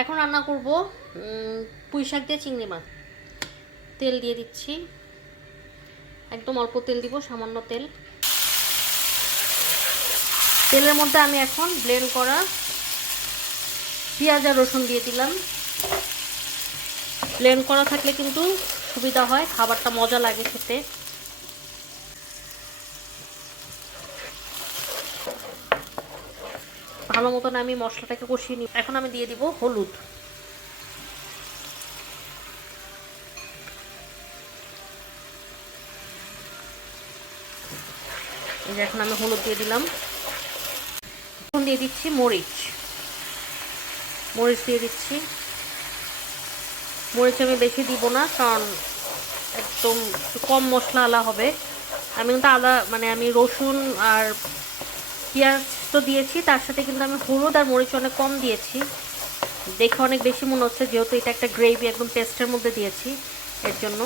এখন রান্না করব পুঁই শাক দিয়ে চিংড়ি মাছ। তেল দিয়ে দিচ্ছি, একদম অল্প তেল দিব, সামান্য তেল। তেলের মধ্যে আমি এখন ব্লেন্ড করা পেঁয়াজ আর রসুন দিয়ে দিলাম। ব্লেন্ড করা থাকলে কিন্তু সুবিধা হয়, খাবারটা মজা লাগে খেতে। ভালো মতন আমি মশলাটাকে কষিয়ে নিই। এখন আমি দিয়ে দিব হলুদ। এই যে এখন আমি হলুদ দিয়ে দিলাম। এখন দিয়ে দিচ্ছি মরিচ দিয়ে দিচ্ছি। মরিচ আমি বেশি দিব না, কারণ একদম কম মশলা আলা হবে। আমি কিন্তু আমি রসুন আর পেঁয়াজ তো দিয়েছি, তার সাথে কিন্তু আমি হলুদ আর মরিচ অনেক কম দিয়েছি। দেখে অনেক বেশি মনে হচ্ছে, যেহেতু এটা একটা গ্রেভি, একদম পেস্টের মধ্যে দিয়েছি এর জন্য।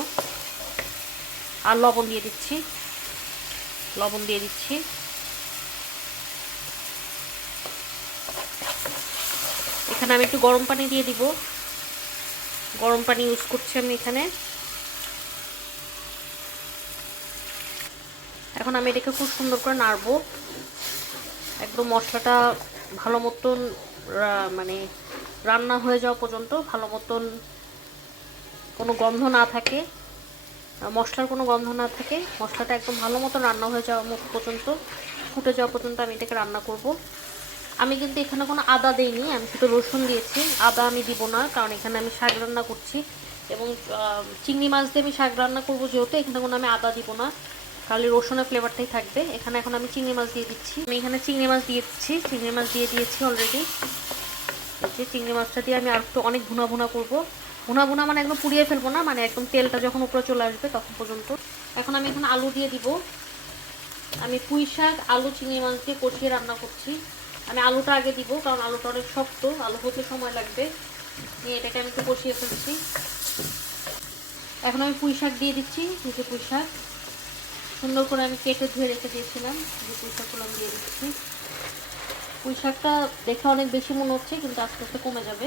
আর লবণ দিয়ে দিচ্ছি। এখানে আমি একটু গরম পানি দিয়ে দিব। গরম পানি ইউজ করছি আমি এখানে। এখন আমি এটাকে খুব সুন্দর করে নাড়বো, একদম মশলাটা ভালো মতন রান্না হয়ে যাওয়া পর্যন্ত, ভালো মতন কোনো গন্ধ না থাকে, মশলার কোনো গন্ধ না থাকে। মশলাটা একদম ভালো মতন রান্না হয়ে যাওয়া পর্যন্ত, ফুটে যাওয়া পর্যন্ত আমি এটাকে রান্না করব। আমি কিন্তু এখানে কোনো আদা দিইনি, আমি শুধু রসুন দিয়েছি। আদা আমি দিব না, কারণ এখানে আমি শাক রান্না করছি এবং চিংড়ি মাছ দিয়ে আমি শাক রান্না করবো, যেহেতু এখানে কোনো আমি আদা দিব না, খালি রসুনের ফ্লেভারটাই থাকবে এখানে। এখন আমি চিংড়ি মাছ দিয়ে দিচ্ছি। আমি এখানে চিংড়ি মাছ দিয়ে দিয়েছি অলরেডি। যে চিংড়ি মাছটা দিয়ে আমি আর একটু অনেক ভুনা করব। ভুনা মানে একদম পুড়িয়ে ফেলবো না, মানে একদম তেলটা যখন উপরে চলে আসবে তখন পর্যন্ত। এখন আমি এখানে আলু দিয়ে দিব। আমি পুঁই শাক, আলু, চিংড়ি মাছ দিয়ে কষিয়ে রান্না করছি। আমি আলুটা আগে দিব, কারণ আলুটা অনেক শক্ত, আলু হতে সময় লাগবে। নিয়ে এটাকে আমি একটু কষিয়ে ফেলছি। এখন আমি পুঁই শাক দিয়ে দিচ্ছি। যে পুঁই শাক সুন্দর করে আমি কেটে ধুয়ে রেখে দিয়েছিলাম, যে পুঁই শাকগুলো আমি দিয়ে দিচ্ছি। পুঁই শাকটা দেখে অনেক বেশি মনে হচ্ছে, কিন্তু আস্তে আস্তে কমে যাবে।